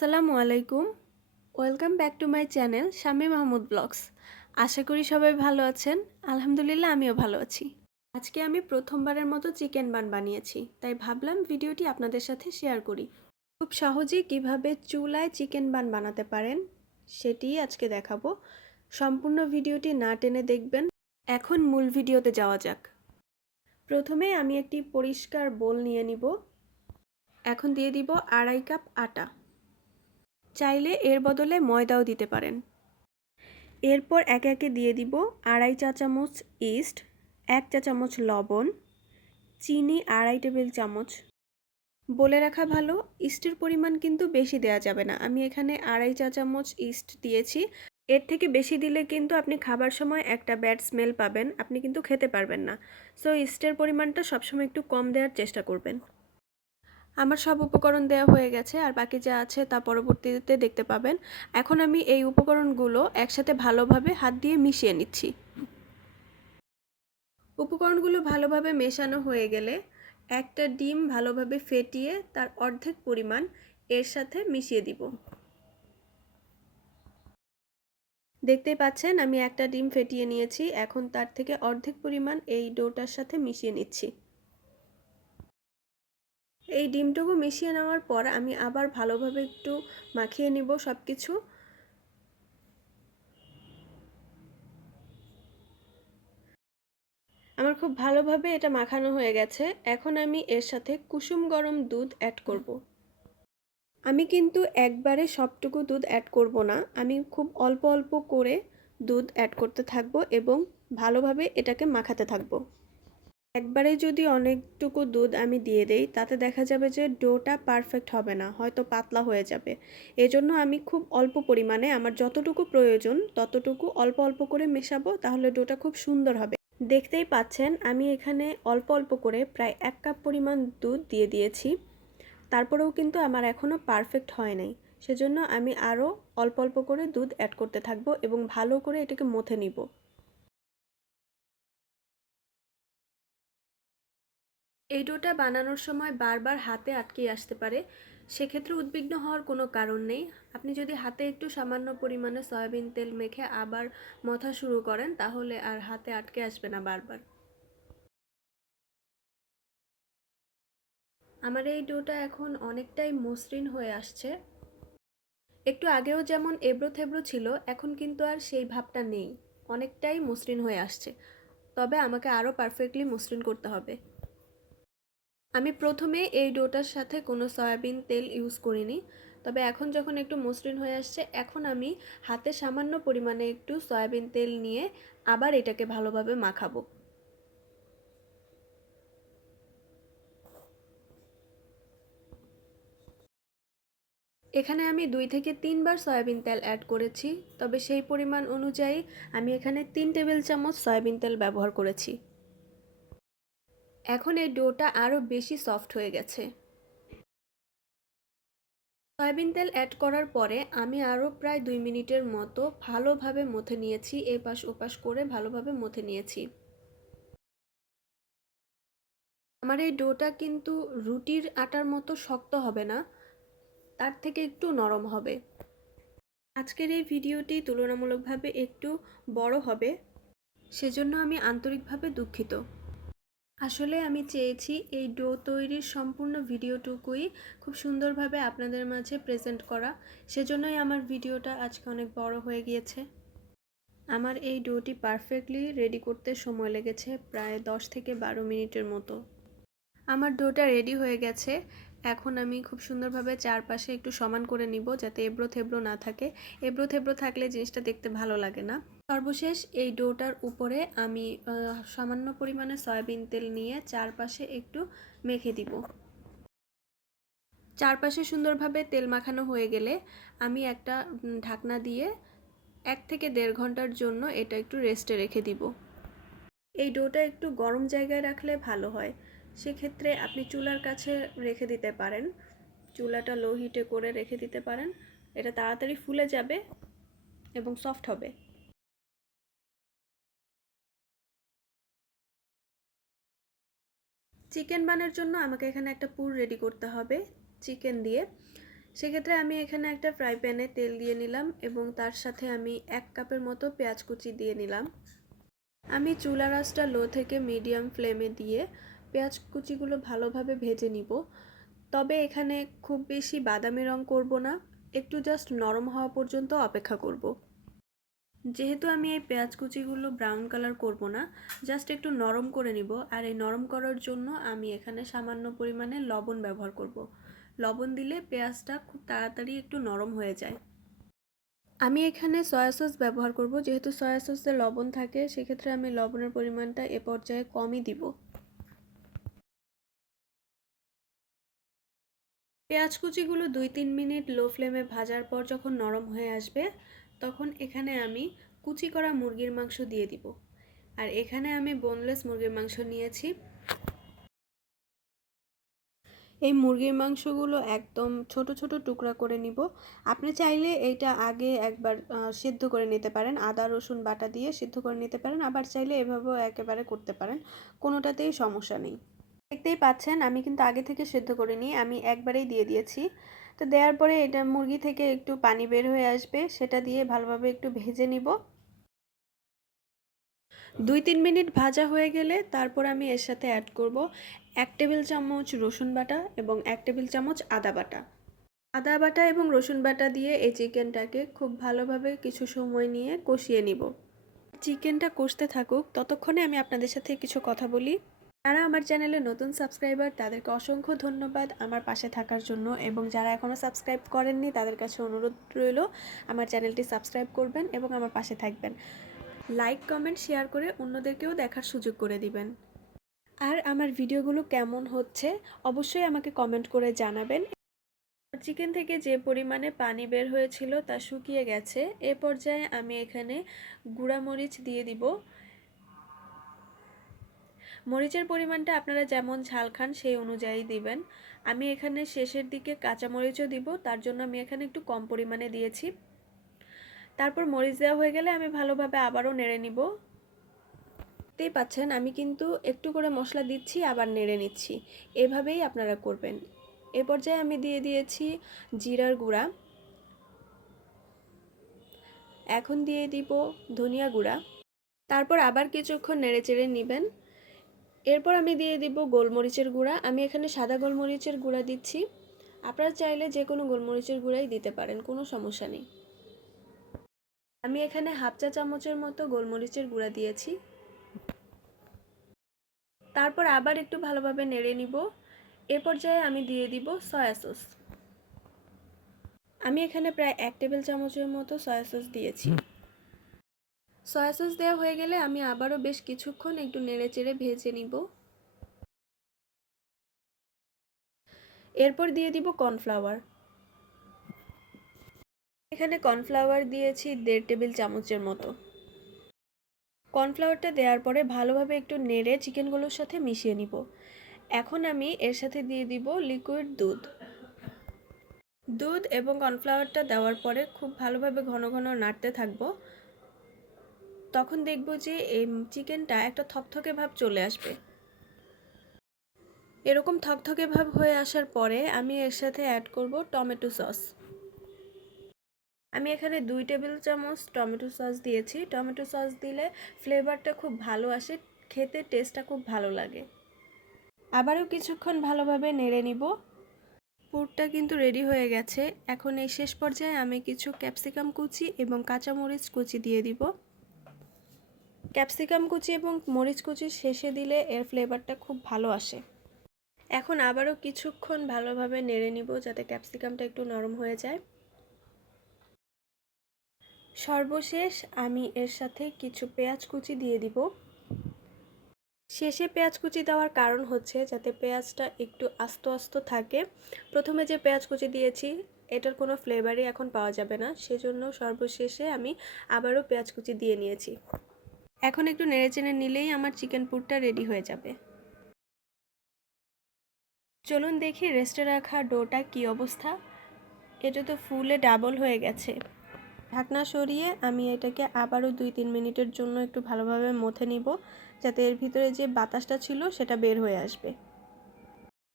আসসালামু আলাইকুম। Welcome back to my channel Shammi Mahmud blogs. আশা করি সবাই ভালো আছেন। আলহামদুলিল্লাহ আমিও ভালো আছি। আজকে আমি প্রথমবারের মতো চিকেন বান বানিয়েছি, তাই ভাবলাম ভিডিওটি আপনাদের সাথে শেয়ার করি। খুব সহজেই কিভাবে চুলায় চিকেন বান বানাতে পারেন সেটিই আজকে দেখাবো। সম্পূর্ণ ভিডিওটি না টেনে দেখবেন। এখন মূল ভিডিওতে যাওয়া যাক। প্রথমে আমি একটি পরিষ্কার বোল নিয়ে নিব। এখন দিয়ে দিব 2.5 কাপ আটা। চাইলে এর বদলে ময়দাও দিতে পারেন। এরপর একে একে দিয়ে দিব 2.5 চা চামচ ইস্ট, 1 চা চামচ লবণ, চিনি 2.5 টেবিল চামচ। বলে রাখা ভালো, ইস্টের পরিমাণ কিন্তু বেশি দেওয়া যাবে না। আমি এখানে 2.5 চা চামচ ইস্ট দিয়েছি। এর থেকে বেশি দিলে কিন্তু আপনি খাবার সময় একটা ব্যাড স্মেল পাবেন, আপনি কিন্তু খেতে পারবেন না। সো ইস্টের পরিমাণটা সবসময় একটু কম দেওয়ার চেষ্টা করবেন। আমার সব উপকরণ দেওয়া হয়ে গেছে, আর বাকি যা আছে তা পরবর্তীতে দেখতে পাবেন। এখন আমি এই উপকরণগুলো একসাথে ভালোভাবে হাত দিয়ে মিশিয়ে নিচ্ছি। উপকরণগুলো ভালোভাবে মেশানো হয়ে গেলে একটা ডিম ভালোভাবে ফেটিয়ে তার অর্ধেক পরিমাণ এর সাথে মিশিয়ে দিব। দেখতেই পাচ্ছেন আমি একটা ডিম ফেটিয়ে নিয়েছি। এখন তার থেকে অর্ধেক পরিমাণ এই ডোটার সাথে মিশিয়ে নিচ্ছি। এই ডিমটুকু মিশিয়ে নেওয়ার পর আমি আবার ভালোভাবে একটু মাখিয়ে নিব সব কিছু। আমার খুব ভালোভাবে এটা মাখানো হয়ে গেছে। এখন আমি এর সাথে কুসুম গরম দুধ অ্যাড করব। আমি কিন্তু একবারে সবটুকু দুধ অ্যাড করব না, আমি খুব অল্প অল্প করে দুধ অ্যাড করতে থাকব এবং ভালোভাবে এটাকে মাখাতে থাকব। একবারে যদি অনেকটুকু দুধ আমি দিয়ে দেই তাতে দেখা যাবে যে ডোটা পারফেক্ট হবে না, হয়তো পাতলা হয়ে যাবে। এজন্য আমি খুব অল্প পরিমাণে, আমার যতটুকু প্রয়োজন ততটুকু অল্প অল্প করে মেশাবো, তাহলে ডোটা খুব সুন্দর হবে। দেখতেই পাচ্ছেন আমি এখানে অল্প অল্প করে প্রায় 1 কাপ পরিমাণ দুধ দিয়ে দিয়েছি। তারপরেও কিন্তু আমার এখনও পারফেক্ট হয় নাই, সেজন্য আমি আরও অল্প অল্প করে দুধ অ্যাড করতে থাকবো এবং ভালো করে এটাকে মথে নিব। এই ডোটা বানানোর সময় বারবার হাতে আটকে আসতে পারে, সেক্ষেত্রে উদ্বিগ্ন হওয়ার কোনো কারণ নেই। আপনি যদি হাতে একটু সামান্য পরিমাণে সয়াবিন তেল মেখে আবার মথা শুরু করেন তাহলে আর হাতে আটকে আসবে না বারবার। আমার এই ডোটা এখন অনেকটাই মসৃণ হয়ে আসছে। একটু আগেও যেমন এবড়ো থেবড়ো ছিল, এখন কিন্তু আর সেই ভাবটা নেই, অনেকটাই মসৃণ হয়ে আসছে। তবে আমাকে আরও পারফেক্টলি মসৃণ করতে হবে। আমি প্রথমে এই ডোটার সাথে কোনো সয়াবিন তেল ইউজ করিনি, তবে এখন যখন একটু মসৃণ হয়ে আসছে এখন আমি হাতে সামান্য পরিমাণে একটু সয়াবিন তেল নিয়ে আবার এটাকে ভালোভাবে মাখাবো। এখানে আমি 2 থেকে 3 বার সয়াবিন তেল অ্যাড করেছি, তবে সেই পরিমাণ অনুযায়ী আমি এখানে 3 টেবিল চামচ সয়াবিন তেল ব্যবহার করেছি। এখন এই ডোটা আরও বেশি সফট হয়ে গেছে। সয়াবিন তেল অ্যাড করার পরে আমি আরও প্রায় 2 মিনিটের মতো ভালোভাবে মথে নিয়েছি, এপাশ ওপাশ করে ভালোভাবে মথে নিয়েছি। আমার এই ডোটা কিন্তু রুটির আটার মতো শক্ত হবে না, তার থেকে একটু নরম হবে। আজকের এই ভিডিওটি তুলনামূলকভাবে একটু বড় হবে, সেজন্য আমি আন্তরিকভাবে দুঃখিত। আসলে আমি চেয়েছি এই ডো তৈরির সম্পূর্ণ ভিডিওটুকুই খুব সুন্দরভাবে আপনাদের মাঝে প্রেজেন্ট করা, সেজন্যই আমার ভিডিওটা আজকে অনেক বড় হয়ে গিয়েছে। আমার এই ডোটি পারফেক্টলি রেডি করতে সময় লেগেছে প্রায় 10 থেকে 12 মিনিটের মতো। আমার ডোটা রেডি হয়ে গেছে। এখন আমি খুব সুন্দরভাবে চারপাশে একটু সমান করে নিব যাতে এবড়ো থেবড়ো না থাকে। এবড়ো থেবড়ো থাকলে জিনিসটা দেখতে ভালো লাগে না। সর্বশেষ এই ডোটার উপরে আমি সামান্য পরিমাণে সয়াবিন তেল নিয়ে চারপাশে একটু মেখে দিব। চারপাশে সুন্দরভাবে তেল মাখানো হয়ে গেলে আমি একটা ঢাকনা দিয়ে 1 থেকে 1.5 ঘন্টার জন্য এটা একটু রেস্টে রেখে দিব। এই ডোটা একটু গরম জায়গায় রাখলে ভালো হয়, সেক্ষেত্রে আপনি চুলার কাছে রেখে দিতে পারেন, চুলাটা লো হিটে করে রেখে দিতে পারেন। এটা তাড়াতাড়ি ফুলে যাবে এবং সফট হবে। চিকেন বানের জন্য আমাকে এখানে একটা পুর রেডি করতে হবে চিকেন দিয়ে। সেক্ষেত্রে আমি এখানে একটা ফ্রাই প্যানে তেল দিয়ে নিলাম এবং তার সাথে আমি 1 কাপের মতো পেঁয়াজ কুচি দিয়ে নিলাম। আমি চুলার আঁচটা লো থেকে মিডিয়াম ফ্লেমে দিয়ে পেঁয়াজ কুচিগুলো ভালোভাবে ভেজে নিব। তবে এখানে খুব বেশি বাদামি রং করব না, একটু জাস্ট নরম হওয়া পর্যন্ত অপেক্ষা করব। যেহেতু আমি এই পেঁয়াজ কুচিগুলো ব্রাউন কালার করব না, জাস্ট একটু নরম করে নিব, আর এই নরম করার জন্য আমি এখানে সামান্য পরিমাণে লবণ ব্যবহার করব। লবণ দিলে পেঁয়াজটা খুব তাড়াতাড়ি একটু নরম হয়ে যায়। আমি এখানে সয়া সস ব্যবহার করব, যেহেতু সয়া সসে লবণ থাকে সেক্ষেত্রে আমি লবণের পরিমাণটা এ পর্যায়ে কমই দিব। পেঁয়াজ কুচিগুলো 2-3 মিনিট লো ফ্লেমে ভাজার পর যখন নরম হয়ে আসবে, তখন এখানে আমি কুচি করা মুরগির মাংস দিয়ে দিব। আর এখানে আমি বোনলেস মুরগির মাংস নিয়েছি। এই মুরগির মাংসগুলো একদম ছোট ছোট টুকরা করে নিব। আপনি চাইলে এইটা আগে একবার সিদ্ধ করে নিতে পারেন, আদা রসুন বাটা দিয়ে সিদ্ধ করে নিতে পারেন, আবার চাইলে এভাবেও একেবারে করতে পারেন, কোনোটাতেই সমস্যা নেই। দেখতেই পাচ্ছেন আমি কিন্তু আগে থেকে সিদ্ধ করে নিই, আমি একবারেই দিয়ে দিয়েছি। তো দেওয়ার পরে এটা মুরগি থেকে একটু পানি বের হয়ে আসবে, সেটা দিয়ে ভালোভাবে একটু ভেজে নিব। 2-3 মিনিট ভাজা হয়ে গেলে তারপর আমি এর সাথে অ্যাড করব 1 টেবিল চামচ রসুন বাটা এবং 1 টেবিল চামচ আদা বাটা। আদা বাটা এবং রসুন বাটা দিয়ে এই চিকেনটাকে খুব ভালোভাবে কিছু সময় নিয়ে কষিয়ে নিব। চিকেনটা কষতে থাকুক, ততক্ষণে আমি আপনাদের সাথে কিছু কথা বলি। যারা আমার চ্যানেলে নতুন সাবস্ক্রাইবার তাদেরকে অসংখ্য ধন্যবাদ আমার পাশে থাকার জন্য, এবং যারা এখনও সাবস্ক্রাইব করেননি তাদের কাছে অনুরোধ রইল আমার চ্যানেলটি সাবস্ক্রাইব করবেন এবং আমার পাশে থাকবেন। লাইক কমেন্ট শেয়ার করে অন্যদেরকেও দেখার সুযোগ করে দিবেন। আর আমার ভিডিওগুলো কেমন হচ্ছে অবশ্যই আমাকে কমেন্ট করে জানাবেন। চিকেন থেকে যে পরিমাণে পানি বের হয়েছিল তা শুকিয়ে গেছে। এ পর্যায়ে আমি এখানে গুঁড়া মরিচ দিয়ে দিব। মরিচের পরিমাণটা আপনারা যেমন ঝাল খান সেই অনুযায়ী দিবেন। আমি এখানে শেষের দিকে কাঁচা মরিচও দিব, তার জন্য আমি এখানে একটু কম পরিমাণে দিয়েছি। তারপর মরিচ দেওয়া হয়ে গেলে আমি ভালোভাবে আবারও নেড়ে নিব। দেখতেই পাচ্ছেন আমি কিন্তু একটু করে মশলা দিচ্ছি আবার নেড়ে নিচ্ছি, এভাবেই আপনারা করবেন। এ পর্যায়ে আমি দিয়ে দিয়েছি জিরার গুঁড়া, এখন দিয়ে দিব ধনিয়া গুঁড়া, তারপর আবার কিছুক্ষণ নেড়েচেড়ে নেবেন। এরপর আমি দিয়ে দিব গোলমরিচের গুঁড়া, আমি এখানে সাদা গোলমরিচের গুঁড়া দিচ্ছি, আপনারা চাইলে যে কোনো গোলমরিচের গুঁড়াই দিতে পারেন, কোনো সমস্যা নেই। আমি এখানে হাফ চা চামচের মতো গোলমরিচের গুঁড়া দিয়েছি। তারপর আবার একটু ভালোভাবে নেড়ে নিব। এ পর্যায়ে আমি দিয়ে দিব সয়া সস। আমি এখানে প্রায় 1 টেবিল চামচের মতো সয়া সস দিয়েছি। সয়া সস দেওয়া হয়ে গেলে আমি আবারও বেশ কিছুক্ষণ একটু নেড়েচেড়ে ভেজে নিব। এরপর দিয়ে দিব কর্নফ্লাওয়ার। এখানে কর্নফ্লাওয়ার দিয়েছি 1.5 টেবিল চামচের মতো। কর্নফ্লাওয়ারটা দেওয়ার পরে ভালোভাবে একটু নেড়ে চিকেনগুলোর সাথে মিশিয়ে নিব। এখন আমি এর সাথে দিয়ে দিব লিকুইড দুধ। দুধ এবং কর্নফ্লাওয়ারটা দেওয়ার পরে খুব ভালোভাবে ঘন ঘন নাড়তে থাকবো। তখন দেখব যে এই চিকেনটা একটা থকথকে ভাব চলে আসবে। এরকম থকথকে ভাব হয়ে আসার পরে আমি এর সাথে অ্যাড করব টমেটো সস। আমি এখানে 2 টেবিল চামচ টমেটো সস দিয়েছি। টমেটো সস দিলে ফ্লেভারটা খুব ভালো আসে, খেতে টেস্টটা খুব ভালো লাগে। আবারও কিছুক্ষণ ভালোভাবে নেড়ে নিব। পুরটা কিন্তু রেডি হয়ে গেছে। এখন এই শেষ পর্যায়ে আমি কিছু ক্যাপসিকাম কুচি এবং কাঁচামরিচ কুচি দিয়ে দিব। ক্যাপসিকাম কুচি এবং মরিচ কুচি শেষে দিলে এর ফ্লেভারটা খুব ভালো আসে। এখন আবারও কিছুক্ষণ ভালোভাবে নেড়ে নিব যাতে ক্যাপসিকামটা একটু নরম হয়ে যায়। সর্বশেষ আমি এর সাথে কিছু পেঁয়াজ কুচি দিয়ে দিব। শেষে পেঁয়াজ কুচি দেওয়ার কারণ হচ্ছে যাতে পেঁয়াজটা একটু আস্ত আস্ত থাকে। প্রথমে যে পেঁয়াজ কুচি দিয়েছি এটার কোনো ফ্লেভারই এখন পাওয়া যাবে না, সেজন্য সর্বশেষে আমি আবারও পেঁয়াজ কুচি দিয়ে নিয়েছি। এখন একটু নেড়েচেড়ে নিলেই আমার চিকেন পুরটা রেডি হয়ে যাবে। চলুন দেখি রেস্টে রাখা ডোটা কি অবস্থা। এটা তো ফুলে ডাবল হয়ে গেছে। ঢাকনা সরিয়ে আমি এটাকে আবারও 2-3 মিনিটের জন্য একটু ভালোভাবে মথে নিব, যাতে এর ভিতরে যে বাতাসটা ছিল সেটা বের হয়ে আসবে।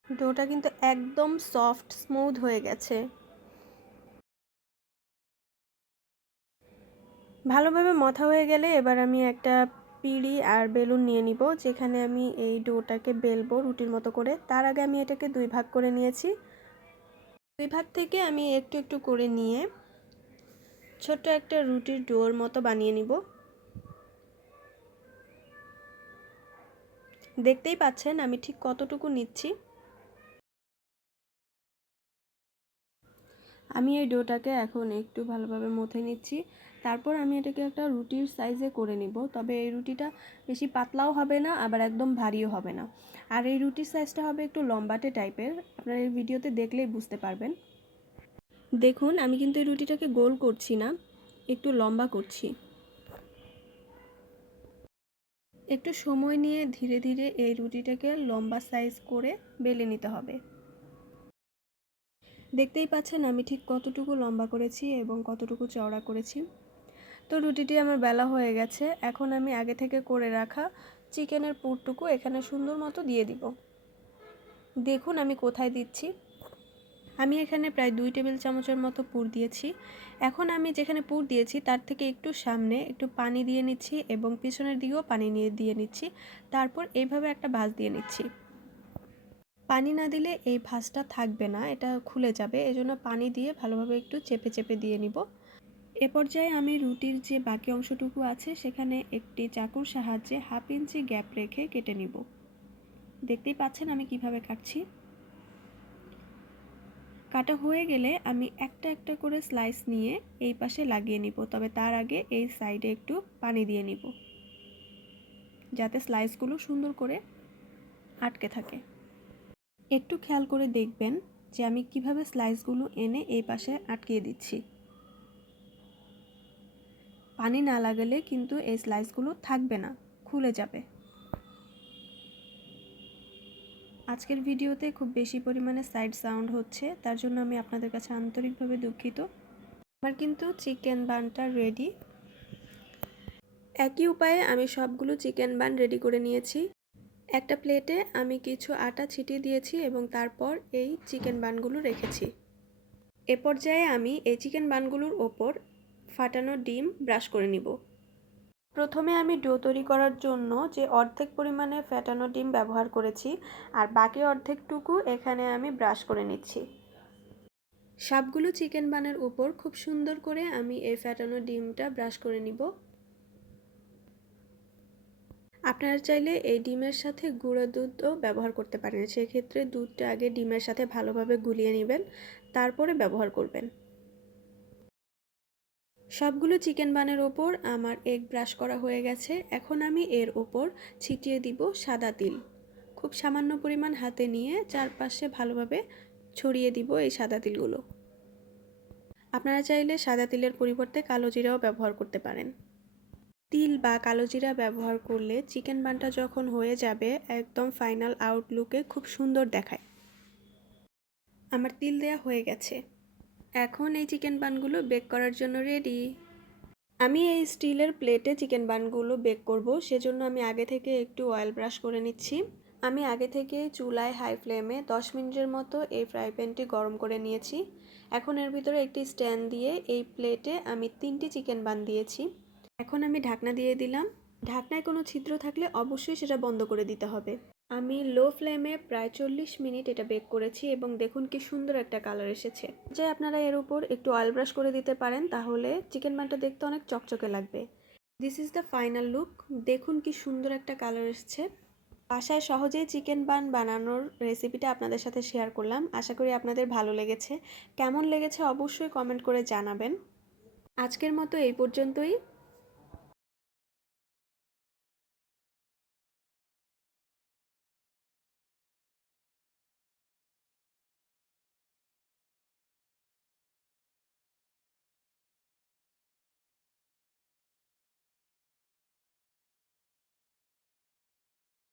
ডোটা কিন্তু একদম সফট স্মুথ হয়ে গেছে। ভালোভাবে মথা হয়ে গেলে এবার আমি একটা পিঁড়ি আর বেলুন নিয়ে নিব, যেখানে আমি এই ডোটাকে বেলবো রুটির মতো করে। তার আগে আমি এটাকে 2 ভাগ করে নিয়েছি। 2 ভাগ থেকে আমি একটু একটু করে নিয়ে ছোট্ট একটা রুটির ডোর মতো বানিয়ে নিব। দেখতেই পাচ্ছেন আমি ঠিক কতটুকু নিচ্ছি। আমি এই ডোটাকে এখন একটু ভালোভাবে মথে নিচ্ছি। তারপর আমি এটাকে একটা রুটির সাইজে করে নিব। তবে এই রুটিটা বেশি পাতলাও হবে না, আবার একদম ভারীও হবে না। আর এই রুটির সাইজটা হবে একটু লম্বাটে টাইপের। আপনারা এই ভিডিওতে দেখলেই বুঝতে পারবেন। দেখুন আমি কিন্তু এই রুটিটাকে গোল করছি না, একটু লম্বা করছি। একটু সময় নিয়ে ধীরে ধীরে এই রুটিটাকে লম্বা সাইজ করে বেলে নিতে হবে। দেখতেই পাচ্ছেন আমি ঠিক কতটুকু লম্বা করেছি এবং কতটুকু চওড়া করেছি। তো রুটিটি আমার বেলা হয়ে গেছে। এখন আমি আগে থেকে করে রাখা চিকেনের পুরটুকু এখানে সুন্দর মতো দিয়ে দিব। দেখুন আমি কোথায় দিচ্ছি। আমি এখানে প্রায় 2 টেবিল চামচের মতো পুর দিয়েছি। এখন আমি যেখানে পুর দিয়েছি তার থেকে একটু সামনে একটু পানি দিয়ে নিচ্ছি এবং পিছনের দিকেও পানি দিয়ে নিচ্ছি। তারপর এইভাবে একটা ভাঁজ দিয়ে নিচ্ছি। পানি না দিলে এই ভাঁজটা থাকবে না, এটা খুলে যাবে। এজন্য পানি দিয়ে ভালোভাবে একটু চেপে চেপে দিয়ে নিব। এ পর্যায়ে আমি রুটির যে বাকি অংশটুকু আছে সেখানে একটি চাকুর সাহায্যে 1/2 ইঞ্চি গ্যাপ রেখে কেটে নিব। দেখতেই পাচ্ছেন আমি কিভাবে কাটছি। কাটা হয়ে গেলে আমি একটা একটা করে স্লাইস নিয়ে এই পাশে লাগিয়ে নিব। তবে তার আগে এই সাইডে একটু পানি দিয়ে নিব, যাতে স্লাইসগুলো সুন্দর করে আটকে থাকে। একটু খেয়াল করে দেখবেন যে আমি কিভাবে স্লাইসগুলো এনে এই পাশে আটকিয়ে দিচ্ছি। পানি না লাগালে কিন্তু এই স্লাইসগুলো থাকবে না, খুলে যাবে। আজকের ভিডিওতে খুব বেশি পরিমাণে সাইড সাউন্ড হচ্ছে, তার জন্য আমি আপনাদের কাছে আন্তরিকভাবে দুঃখিত। আমার কিন্তু চিকেন বানটা রেডি। একই উপায়ে আমি সবগুলো চিকেন বান রেডি করে নিয়েছি। একটা প্লেটে আমি কিছু আটা ছিটিয়ে দিয়েছি এবং তারপর এই চিকেন বানগুলো রেখেছি। এ পর্যায়ে আমি এই চিকেন বানগুলোর ওপর ফাটানো ডিম ব্রাশ করে নিব। প্রথমে আমি ডো তৈরি করার জন্য যে অর্ধেক পরিমাণে ফ্যাটানো ডিম ব্যবহার করেছি আর বাকি অর্ধেকটুকু এখানে আমি ব্রাশ করে নিচ্ছি। সবগুলো চিকেন বানের উপর খুব সুন্দর করে আমি এই ফ্যাটানো ডিমটা ব্রাশ করে নিব। আপনারা চাইলে এই ডিমের সাথে গুঁড়ো দুধও ব্যবহার করতে পারেন। সেক্ষেত্রে দুধটা আগে ডিমের সাথে ভালোভাবে গুলিয়ে নেবেন, তারপরে ব্যবহার করবেন। সবগুলো চিকেন বানের ওপর আমার এগ ব্রাশ করা হয়ে গেছে। এখন আমি এর ওপর ছিটিয়ে দিব সাদা তিল। খুব সামান্য পরিমাণ হাতে নিয়ে চারপাশে ভালোভাবে ছড়িয়ে দিব এই সাদা তিলগুলো। আপনারা চাইলে সাদা তিলের পরিবর্তে কালো জিরাও ব্যবহার করতে পারেন। তিল বা কালো জিরা ব্যবহার করলে চিকেন বানটা যখন হয়ে যাবে একদম ফাইনাল আউটলুকে খুব সুন্দর দেখায়। আমার তিল দেয়া হয়ে গেছে। এখন এই চিকেন বানগুলো বেক করার জন্য রেডি। আমি এই স্টিলের প্লেটে চিকেন বানগুলো বেক করব, সেজন্য আমি আগে থেকে একটু অয়েল ব্রাশ করে নিচ্ছি। আমি আগে থেকে চুলায় হাই ফ্লেমে 10 মিনিটের মতো এই ফ্রাই প্যানটি গরম করে নিয়েছি। এখন এর ভিতরে একটি স্ট্যান্ড দিয়ে এই প্লেটে আমি 3টি চিকেন বান দিয়েছি। এখন আমি ঢাকনা দিয়ে দিলাম। ঢাকনায় কোনো ছিদ্র থাকলে অবশ্যই সেটা বন্ধ করে দিতে হবে। আমি লো ফ্লেমে প্রায় 40 মিনিট এটা বেক করেছি এবং দেখুন কি সুন্দর একটা কালার এসেছে। যে আপনারা এর উপর একটু অয়েল ব্রাশ করে দিতে পারেন, তাহলে চিকেন বানটা দেখতে অনেক চকচকে লাগবে। This is the final look. দেখুন কি সুন্দর একটা কালার এসেছে। বাসায় সহজেই চিকেন বান বানানোর রেসিপিটা আপনাদের সাথে শেয়ার করলাম। আশা করি আপনাদের ভালো লেগেছে। কেমন লেগেছে অবশ্যই কমেন্ট করে জানাবেন। আজকের মতো এই পর্যন্তই।